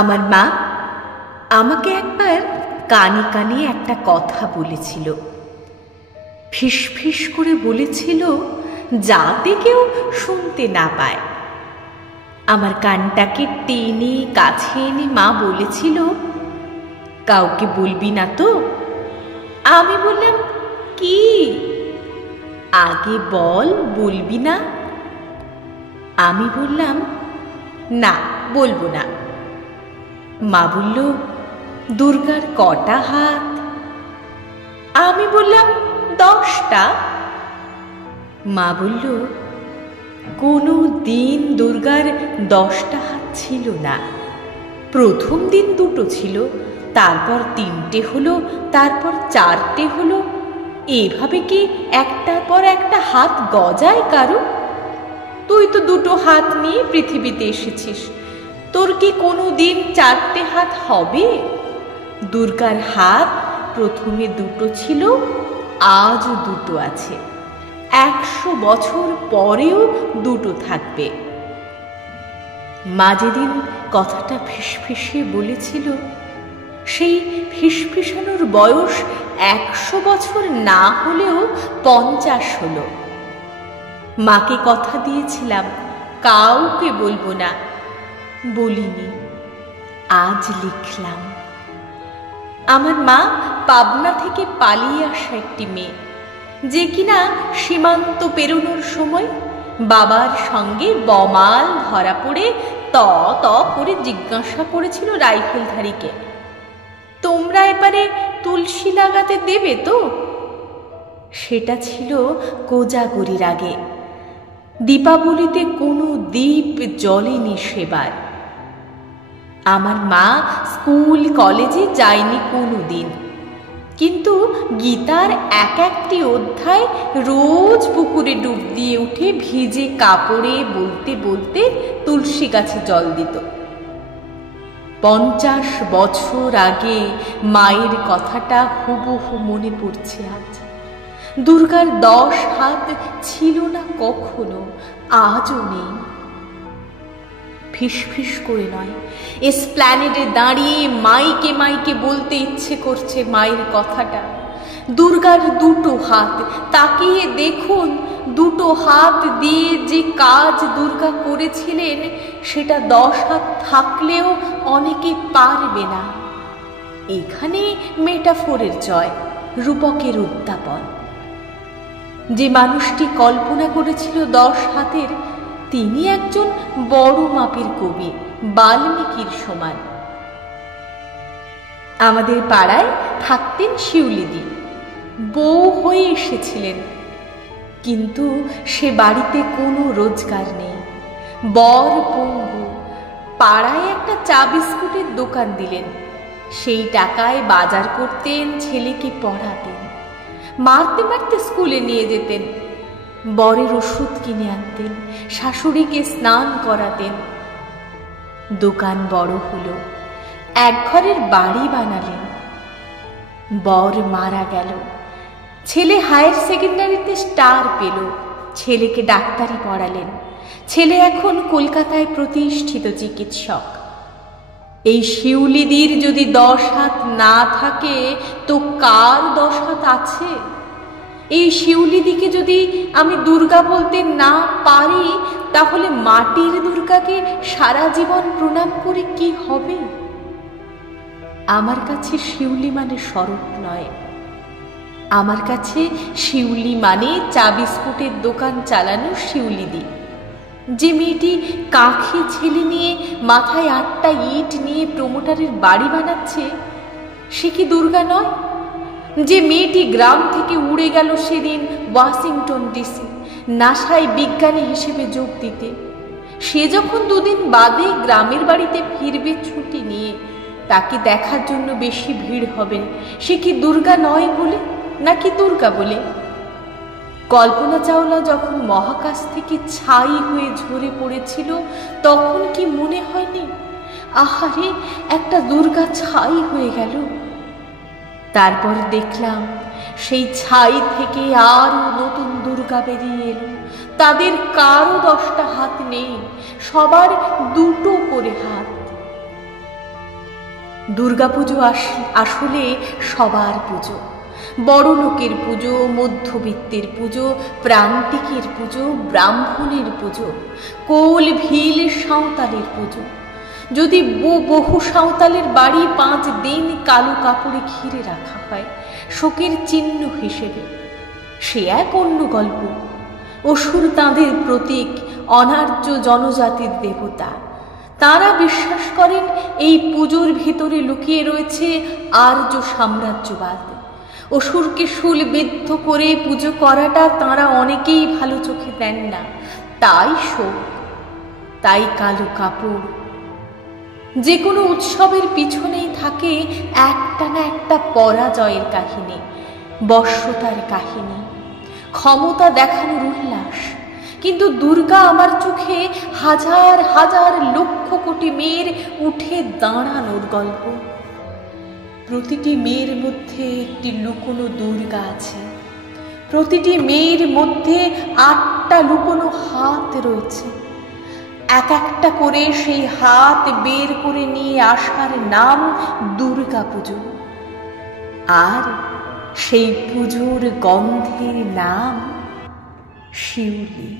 আমার মা আমাকে একবার কানে কানে একটা কথা বলেছিল। ফিস ফিস করে বলেছিল, যাতে কেউ শুনতে না পায়। আমার কানটাকে টেনে কাছে এনে মা বলেছিল, কাউকে বলবি না তো? আমি বললাম, কি? আগে বল, বলবি না? আমি বললাম, না, বলবো না। মা বলল, দুর্গার কটা হাত? আমি বললাম, 10টা। মা বলল, কোনো দিন দুর্গার 10টা হাত ছিল না। প্রথম দিন 2টো ছিল, তারপর 3টে হলো, তারপর 4টে হলো। এভাবে কি একটার পর একটা হাত গজায় কারো? তুই তো 2টো হাত নিয়ে পৃথিবীতে এসেছিস, তোর কি কোনো দিন 4টে হাত হবে? দুর্গার হাত প্রথমে 2টো ছিল, আজও 2টো আছে। 100 বছর পরেও 2টো থাকবে। মা যেদিন কথাটা ফিসফিসিয়ে বলেছিল, সেই ফিসফিসানোর বয়স 100 বছর না হলেও 50 হলো। মাকে কথা দিয়েছিলাম, কাউকে বলবো না। বলিনি, আজ লিখলাম। আমার মা পাবনা থেকে পালিয়ে আসা একটি মেয়ে, যে কিনা সীমান্ত পেরোনোর সময় বাবার সঙ্গে বমাল ধরা পড়ে ত ত করে জিজ্ঞাসা করেছিল রাইফেলধারীকে, তোমরা এবারে তুলসী লাগাতে দেবে তো? সেটা ছিল কোজাগরির আগে। দীপাবলিতে কোনো দ্বীপ জ্বলেনি সেবার। আমার মা স্কুল কলেজে যায়নি কোনো দিন, কিন্তু গীতার একটি অধ্যায় রোজ পুকুরে ডুব দিয়ে উঠে ভিজে কাপড়ে বলতে বলতে তুলসী গাছে জল দিত। 50 বছর আগে মায়ের কথাটা হুবহু মনে পড়ছে আজ। দুর্গার 10 হাত ছিল না কখনো, আজও নেই। ফিসফিস করে নয়, এসপ্ল্যানেডে দাঁড়িয়ে মাইকে মাইকে বলতে ইচ্ছে করছে মায়ের কথাটা। দুর্গার 2টো হাত, তাকিয়ে দেখুন, 2টো হাত দিয়ে যে কাজ দুর্গা করেছিলেন, সেটা 10 হাত থাকলেও অনেকে পারবে না। এখানে মেটাফোরের জয়, রূপকের উদ্যাপন। যে মানুষটি কল্পনা করেছিল 10 হাতের, তিনি একজন বড় মাপের কবি, বাল্মীকির সমান। আমাদের পাড়ায় থাকতেন শিউলিদি। বউ হয়ে এসেছিলেন, কিন্তু সে বাড়িতে কোনো রোজগার নেই। বর পঙ্গু। পাড়ায় একটা চা বিস্কুটের দোকান দিলেন। সেই টাকায় বাজার করতেন, ছেলেকে পড়াতেন, মারতে মারতে স্কুলে নিয়ে যেতেন, বরের ওষুধ কিনে আনতেন, শাশুড়িকে স্নান করাতেন। দোকান বড় হলো, এক ঘরের বাড়ি বানালেন। বর মারা গেল, ছেলে হায়ার সেকেন্ডারিতে স্টার পেল, ছেলেকে ডাক্তারি পড়ালেন। ছেলে এখন কলকাতায় প্রতিষ্ঠিত চিকিৎসক। এই শিউলিদির যদি 10 হাত না থাকে, তো কার 10 হাত আছে? এই শিউলিদিকে যদি আমি দুর্গা বলতে না পারি, তাহলে মাটির দুর্গাকে সারা জীবন প্রণাম করে কি হবে? আমার কাছে শিউলি মানে শরৎ নয়, আমার কাছে শিউলি মানে চা বিস্কুটের দোকান চালানো শিউলিদি। যে মেয়েটি কাঁখে ছেলে নিয়ে মাথায় 8টা ইট নিয়ে প্রমোটারের বাড়ি বানাচ্ছে, সে কি দুর্গা নয়? যে মেয়েটি গ্রাম থেকে উড়ে গেল সেদিন ওয়াশিংটন ডিসি নাসায় বিজ্ঞানী হিসেবে যোগ দিতে, সে যখন 2 দিন বাদে গ্রামের বাড়িতে ফিরবে ছুটি নিয়ে, তাকে দেখার জন্য বেশি ভিড় হবে, সে কি দুর্গা নয় বলে, নাকি দুর্গা বলে? কল্পনা চাওলা যখন মহাকাশ থেকে ছাই হয়ে ঝরে পড়েছিল, তখন কি মনে হয়নি, আহারে একটা দুর্গা ছাই হয়ে গেল? তারপর দেখলাম সেই ছাই থেকে আরো নতুন দুর্গা বেরিয়ে এলো। তাদের কারো 10টা হাত নেই, সবার 2টো করে হাত। দুর্গাপুজো আসলে সবার পুজো। বড় লোকের পুজো, মধ্যবিত্তের পুজো, প্রান্তিকের পুজো, ব্রাহ্মণের পুজো, কোল ভিল সাঁওতালের পুজো। যদি বহু সাঁওতালের বাড়ি 5 দিন কালো কাপড়ে ঘিরে রাখা হয় শোকের চিহ্ন হিসেবে, সে এক অন্য গল্প। অসুর তাঁদের প্রতীক, অনার্য জনজাতির দেবতা। তাঁরা বিশ্বাস করেন এই পুজোর ভিতরে লুকিয়ে রয়েছে আর্য সাম্রাজ্যবাদ। অসুরকে শূলবিদ্ধ করে পুজো করাটা তাঁরা অনেকেই ভালো চোখে দেন না, তাই শোক, তাই কালো কাপড়। যে কোনো উৎসবের পিছনেই থাকে একটা না একটা পরাজয়ের কাহিনী, বশ্যতার কাহিনী, ক্ষমতা দেখানোর উল্লাস। কিন্তু দুর্গা আমার চোখে হাজার হাজার লক্ষ কোটি মেয়ের উঠে দাঁড়ানোর গল্প। প্রতিটি মেয়ের মধ্যে একটি লুকোনো দুর্গা আছে। প্রতিটি মেয়ের মধ্যে 8টা লুকোনো হাত রয়েছে। এক একটা করে সেই হাত বের করে নিয়ে আসার নাম দুর্গা পুজো, আর সেই পুজোর গন্ধের নাম শিউলি।